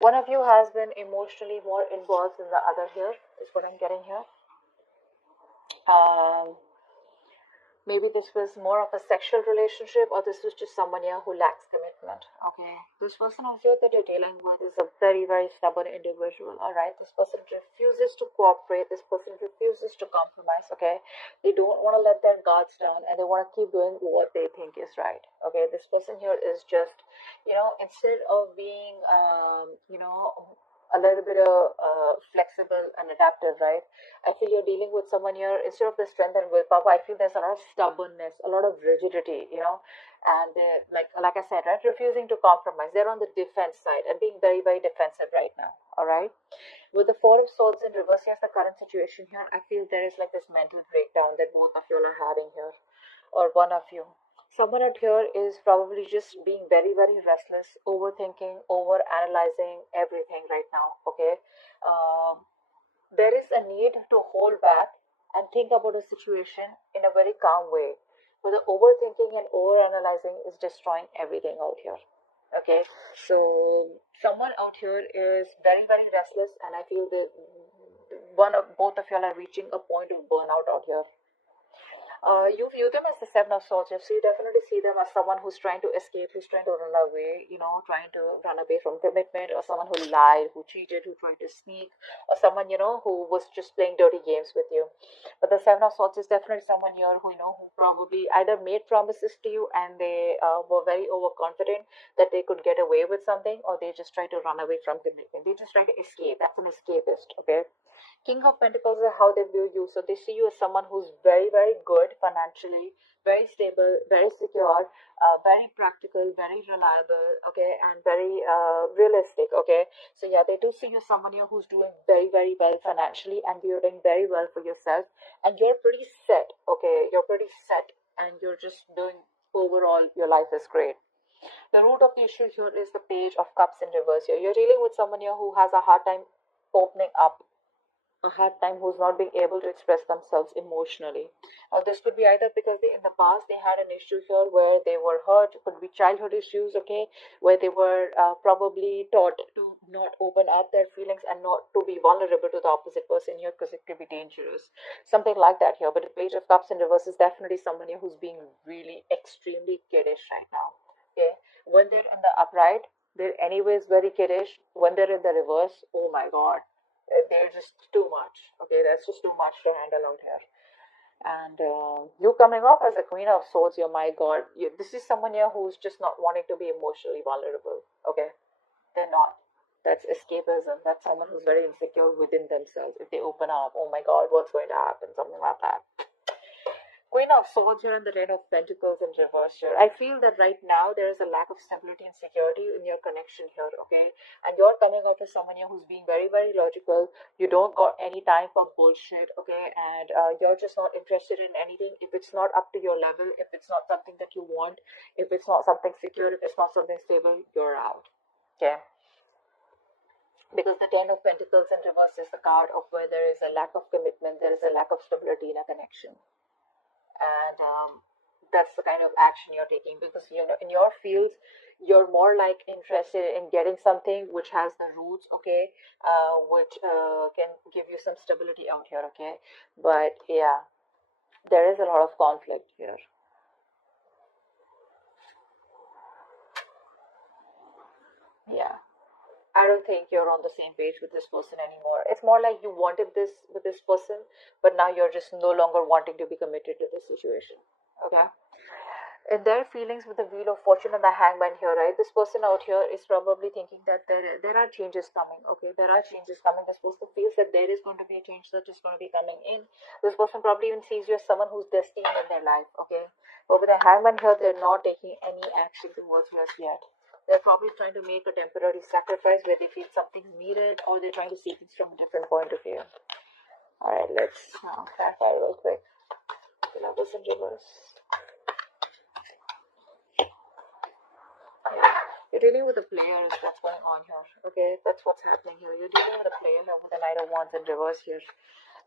One of you has been emotionally more involved than the other here, is what I'm getting here. Um, Maybe this was more of a sexual relationship, or this was just someone here who lacks commitment. Okay, this person of yours that you're dealing with is a very, very stubborn individual. All right, this person refuses to cooperate. This person refuses to compromise. Okay, they don't want to let their guards down, and they want to keep doing what they think is right. Okay, this person here is just, instead of being, a little bit of flexible and adaptive, right? I feel you're dealing with someone here, instead of the strength and willpower, I feel there's a lot of stubbornness, a lot of rigidity, and they're like I said, right, refusing to compromise. They're on the defense side and being very, very defensive right now. All right. With the Four of Swords in reverse, here's the current situation here. I feel there is like this mental breakdown that both of you are having here, or one of you. Someone out here is probably just being very, very restless, overthinking, over analyzing everything right now. Okay. Um, there is a need to hold back and think about a situation in a very calm way. But the overthinking and overanalyzing is destroying everything out here. Okay, so someone out here is very, very restless, and I feel that one of both of y'all are reaching a point of burnout out here. You view them as the Seven of Swords. So you definitely see them as someone who's trying to escape, who's trying to run away, trying to run away from commitment, or someone who lied, who cheated, who tried to sneak, or someone, who was just playing dirty games with you. But the Seven of Swords is definitely someone here who, who probably either made promises to you and they were very overconfident that they could get away with something, or they just try to run away from commitment. They just try to escape. That's an escapist, okay? King of Pentacles is how they view you. So they see you as someone who's very, very good financially, very stable, very secure, very practical, very reliable, okay, and very realistic, okay. So yeah, they do see you as someone here who's doing very, very well financially, and you're doing very well for yourself, and you're pretty set, okay. You're pretty set, and you're just doing overall. Your life is great. The root of the issue here is the Page of Cups in reverse here. You're dealing with someone here who has a hard time opening up, a hard time, who's not being able to express themselves emotionally. This could be either because in the past they had an issue here where they were hurt, could be childhood issues, okay, where they were probably taught to not open up their feelings and not to be vulnerable to the opposite person here because it could be dangerous. Something like that here. But the Page of Cups in reverse is definitely someone here who's being really extremely kiddish right now. Okay. When they're in the upright, they're anyways very kiddish. When they're in the reverse, oh my god, they're just too much. Okay, that's just too much to handle out here. And you coming off as a Queen of Swords, you're my God. This is someone here who's just not wanting to be emotionally vulnerable. Okay, they're not. That's escapism. That's someone who's very insecure within themselves. If they open up, oh my God, what's going to happen? Something like that. Queen of Swords here and the Ten of Pentacles in reverse here. I feel that right now there is a lack of stability and security in your connection here, okay? And you're coming out as someone here who's being very, very logical. You don't got any time for bullshit, okay? And you're just not interested in anything. If it's not up to your level, if it's not something that you want, if it's not something secure, if it's not something stable, you're out, okay? Because the Ten of Pentacles in reverse is the card of where there is a lack of commitment, there is a lack of stability in a connection, and that's the kind of action you're taking, because in your fields you're more like interested in getting something which has the roots, okay, which can give you some stability out here, okay. But yeah, there is a lot of conflict here. Yeah, I don't think you're on the same page with this person anymore. It's more like you wanted this with this person, but now you're just no longer wanting to be committed to this situation, okay. In their feelings with the Wheel of Fortune and the Hangman here, right? This person out here is probably thinking that there are changes coming. Okay, there are changes coming. This person feels that there is going to be a change that is going to be coming in. This person probably even sees you as someone who's destined in their life. Okay, but with the Hangman here, they're not taking any action towards you as yet. They're probably trying to make a temporary sacrifice where they feel something's needed, or they're trying to see things from a different point of view. All right, let's clarify real quick. The Lovers in reverse. You're dealing with the player, is what's going on here. Okay, that's what's happening here. You're dealing with a player here with the Knight of Wands in reverse here.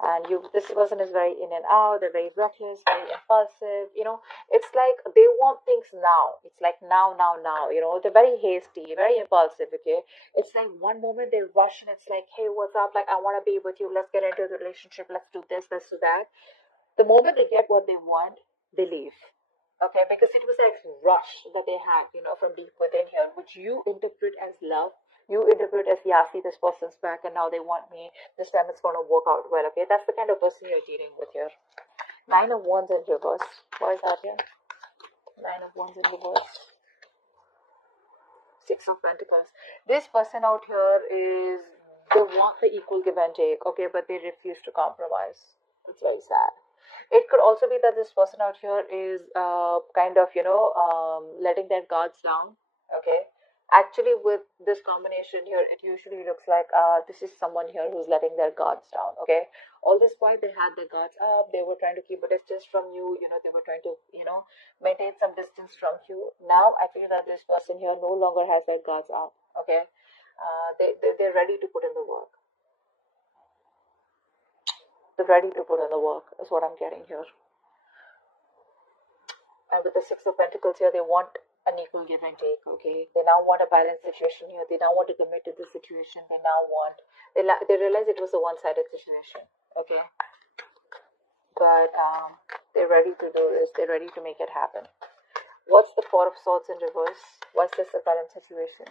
And this person is very in and out, they're very reckless, very impulsive, it's like they want things now. It's like now, now, now, they're very hasty, very impulsive, okay? It's like one moment they rush and it's like, hey, what's up? Like, I want to be with you, let's get into the relationship, let's do this, let's do that. The moment they get what they want, they leave. Okay, because it was like rush that they had, from deep within here, which you interpret as love. You interpret as, yeah, see, this person's back and now they want me. This time it's going to work out well. Okay, that's the kind of person you're dealing with here. Nine of Wands in reverse. Why is that here? Nine of Wands in reverse. Six of Pentacles. This person out here is, they want the equal give and take, okay, but they refuse to compromise. It's very sad. It could also be that this person out here is kind of, letting their guards down, okay? Actually, with this combination here, it usually looks like this is someone here who's letting their guards down, okay? All this while they had their guards up, they were trying to keep a distance from you, they were trying to, maintain some distance from you. Now, I feel that this person here no longer has their guards up, okay? They're ready to put in the work. They're ready to put in the work, is what I'm getting here. And with the Six of Pentacles here, they want an equal give and take, okay? They now want a balanced situation here. They now want to commit to the situation. They now want, they realize it was a one-sided situation, okay? But they're ready to do this. They're ready to make it happen. What's the Four of Swords in reverse? What's this the current situation?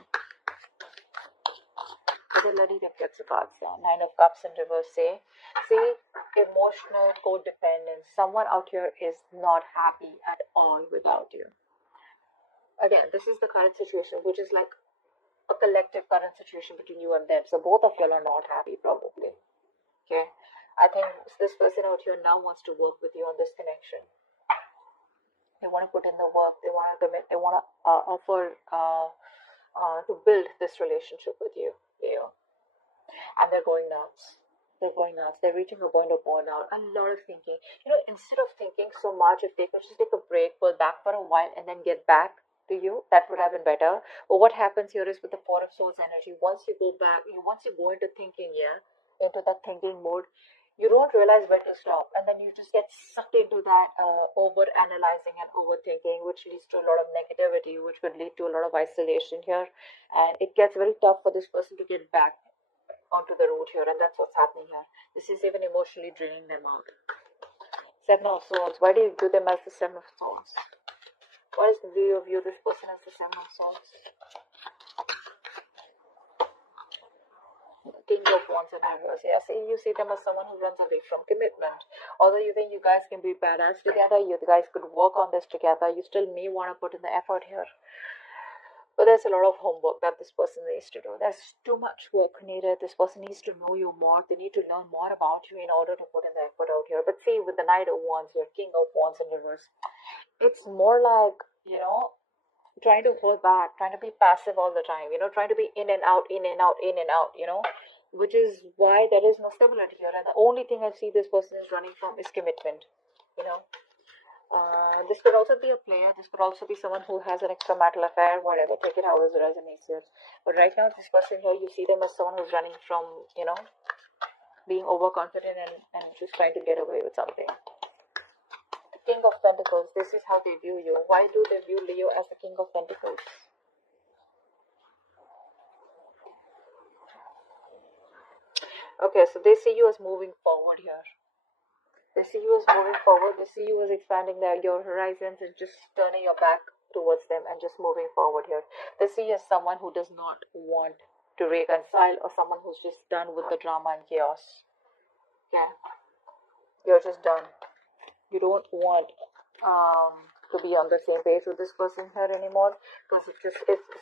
They're ready to get the cards down. Nine of Cups in reverse. See, emotional codependence. Someone out here is not happy at all without you. Again, this is the current situation, which is like a collective current situation between you and them. So both of you are not happy, probably. Okay, I think this person out here now wants to work with you on this connection. They want to put in the work. They want to commit. They want to offer to build this relationship with you. And they're going nuts. They're going nuts. They're reaching a point of burnout. A lot of thinking. Instead of thinking so much, if they could just take a break, pull back for a while, and then get back to you, that would have been better. But what happens here is with the Four of Swords energy, once you go back, once you go into thinking, into that thinking mode, you don't realize where to stop, and then you just get sucked into that over analyzing and overthinking, which leads to a lot of negativity, which could lead to a lot of isolation here, and it gets very tough for this person to get back onto the road here, and that's what's happening here. This is even emotionally draining them out. Seven of Swords. Why do you view them as the Seven of Swords? What is the view of you, this person, as the Seven of Swords? King of Wands and reverse. Yeah, see, you see them as someone who runs away from commitment. Although you think you guys can be badass together, you guys could work on this together, you still may want to put in the effort here. But there's a lot of homework that this person needs to do. There's too much work needed. This person needs to know you more. They need to learn more about you in order to put in the effort out here. But see, with the Knight of Wands, your King of Wands in reverse, it's more like, trying to hold back, trying to be passive all the time, trying to be in and out, in and out, in and out, which is why there is no stability here. And the only thing I see this person is running from is commitment, this could also be a player. This could also be someone who has an extramarital affair, whatever. Take it how it resonates here. But right now, this person here, you see them as someone who's running from, being overconfident and just trying to get away with something. The King of Pentacles, this is how they view you. Why do they view Leo as the King of Pentacles? Okay, so they see you as moving forward here. They see you as moving forward. They see you as expanding your horizons and just turning your back towards them and just moving forward here. They see you as someone who does not want to reconcile, or someone who's just done with the drama and chaos. Yeah, you're just done. You don't want to be on the same page with this person here anymore, because it's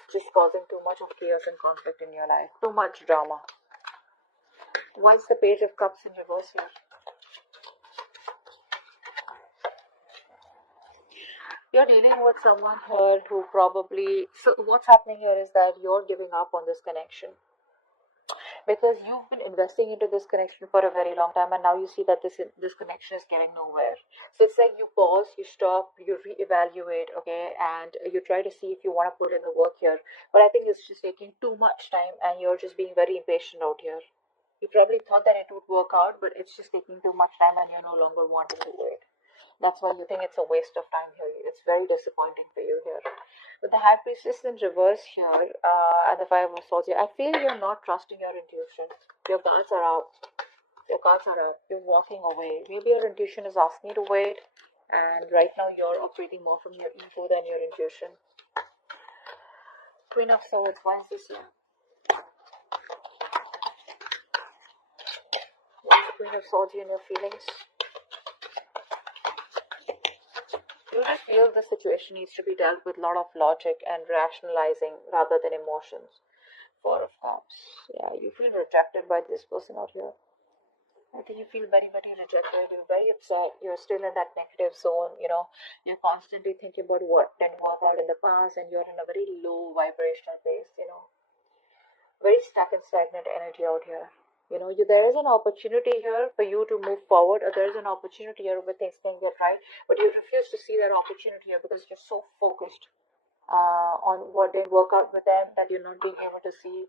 just causing too much of chaos and conflict in your life. Too much drama. Why is the Page of Cups in reverse here? You're dealing with someone here who probably, so what's happening here is that you're giving up on this connection because you've been investing into this connection for a very long time, and now you see that this connection is getting nowhere. So it's like you pause, you stop, you reevaluate, okay, and you try to see if you want to put in the work here, but I think it's just taking too much time and you're just being very impatient out here. You probably thought that it would work out, but it's just taking too much time and you're no longer wanting to do it. That's why you think it's a waste of time here. It's very disappointing for you here. With the High Priestess in reverse here, and the Five of Swords here, I feel you're not trusting your intuition. Your guards are up. Your cards are up. You're walking away. Maybe your intuition is asking you to wait, and right now you're operating more from your ego than your intuition. Queen of Swords, why is this here? Why is the Queen of Swords here in your feelings? You just feel the situation needs to be dealt with a lot of logic and rationalizing rather than emotions. Four of Cups. Yeah, you feel rejected by this person out here. I think you feel very, very rejected. You're very upset. You're still in that negative zone. You're constantly thinking about what didn't work out in the past, and you're in a very low vibrational place. Very stuck and stagnant energy out here. There is an opportunity here for you to move forward, or there is an opportunity here where things can get right, but you refuse to see that opportunity here because you're so focused on what didn't work out with them that you're not being able to see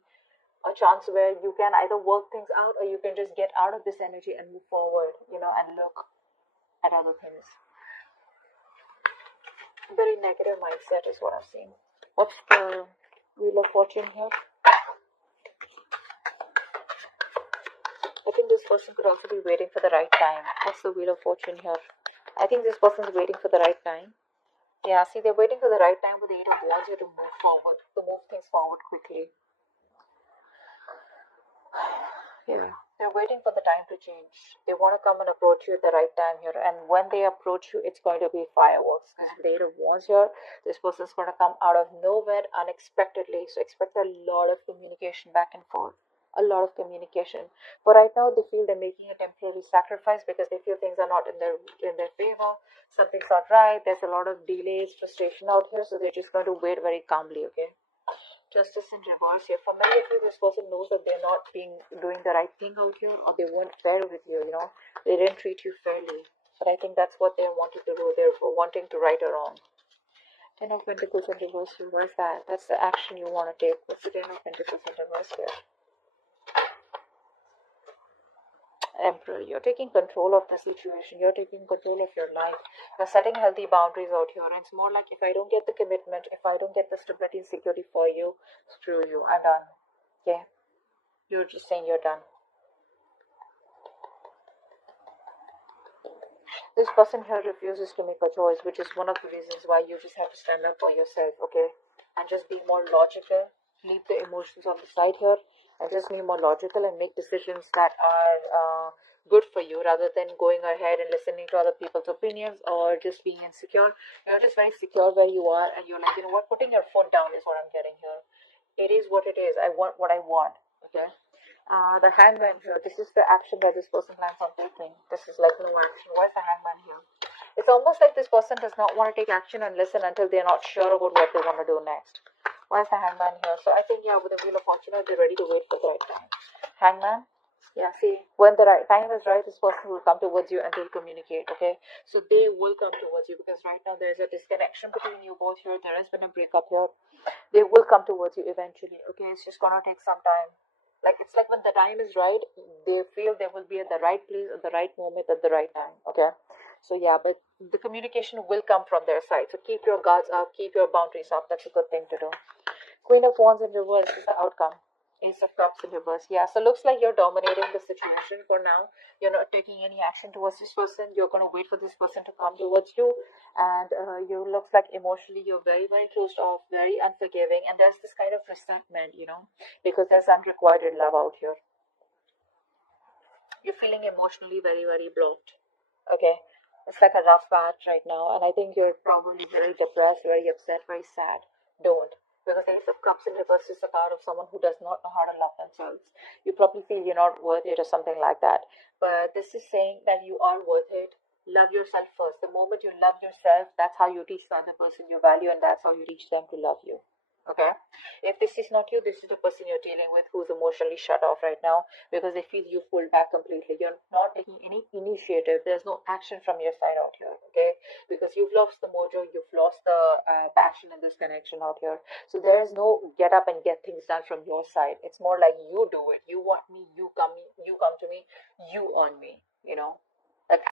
a chance where you can either work things out or you can just get out of this energy and move forward, and look at other things. Very negative mindset is what I've seen. What's the Wheel of Fortune here? I think this person could also be waiting for the right time. What's the Wheel of Fortune here? I think this person is waiting for the right time. Yeah, see, they're waiting for the right time, but the Eight of Wands here to move forward, to move things forward quickly. Yeah, they're waiting for the time to change. They want to come and approach you at the right time here, and when they approach you, it's going to be fireworks. Because the Eight of Wands here, this person's going to come out of nowhere unexpectedly. So expect a lot of communication back and forth. A lot of communication. But right now they feel they're making a temporary sacrifice because they feel things are not in their favor. Something's not right. There's a lot of delays, frustration out here, so they're just going to wait very calmly, okay? Justice in reverse here. For many of you, this person knows that they're not doing the right thing out here, or they weren't fair with you. They didn't treat you fairly. But I think that's what they're wanting to do. They're wanting to right or wrong. Ten of Pentacles in reverse here. Where's that? That's the action you want to take. What's the Ten of Pentacles in reverse here? Emperor, you're taking control of the situation. You're taking control of your life. You're setting healthy boundaries out here. And it's more like, if I don't get the commitment, if I don't get the stability and security for you, screw you. I'm done. Okay? You're just saying you're done. This person here refuses to make a choice, which is one of the reasons why you just have to stand up for yourself, okay? And just be more logical. Leave the emotions on the side here. And just be more logical and make decisions that are good for you, rather than going ahead and listening to other people's opinions or just being insecure. You're just very secure where you are, and you're like, what, putting your foot down is what I'm getting here. It is what it is. I want what I want, okay? The Hangman here, this is the action that this person plans on taking. This is like no action. Why is the Hangman here? It's almost like this person does not want to take action and listen until they're not sure about what they want to do next. Why is the Hangman here? So I think, yeah, with the Wheel of Fortune, they're ready to wait for the right time. Hangman? Yeah, see, when the right time is right, this person will come towards you and they'll communicate, okay? So they will come towards you, because right now there's a disconnection between you both here. There has been a breakup here. They will come towards you eventually, okay? It's just gonna take some time. It's like when the time is right, they feel they will be at the right place at the right moment at the right time, okay? So yeah, but the communication will come from their side. So keep your guards up, keep your boundaries up. That's a good thing to do. Queen of Wands in reverse is the outcome. Ace of Cups in reverse. Yeah, so looks like you're dominating the situation for now. You're not taking any action towards this person. You're going to wait for this person to come towards you. And you looks like emotionally you're very, very closed off, very unforgiving. And there's this kind of resentment, because there's unrequited love out here. You're feeling emotionally very, very blocked. Okay? It's like a rough patch right now. And I think you're probably very depressed, very upset, very sad. Don't. Because the Ace of Cups in reverse is the card of someone who does not know how to love themselves. You probably feel you're not worth it or something like that. But this is saying that you are worth it. Love yourself first. The moment you love yourself, that's how you teach the other person your value, and that's how you teach them to love you. Okay, if this is not you, this is the person you're dealing with who's emotionally shut off right now, because they feel you pulled back completely. You're not taking any initiative. There's no action from your side out here. Okay, because you've lost the mojo, you've lost the passion in this connection out here. So there is no get up and get things done from your side. It's more like you do it. You want me, you come to me, you on me. You know, like.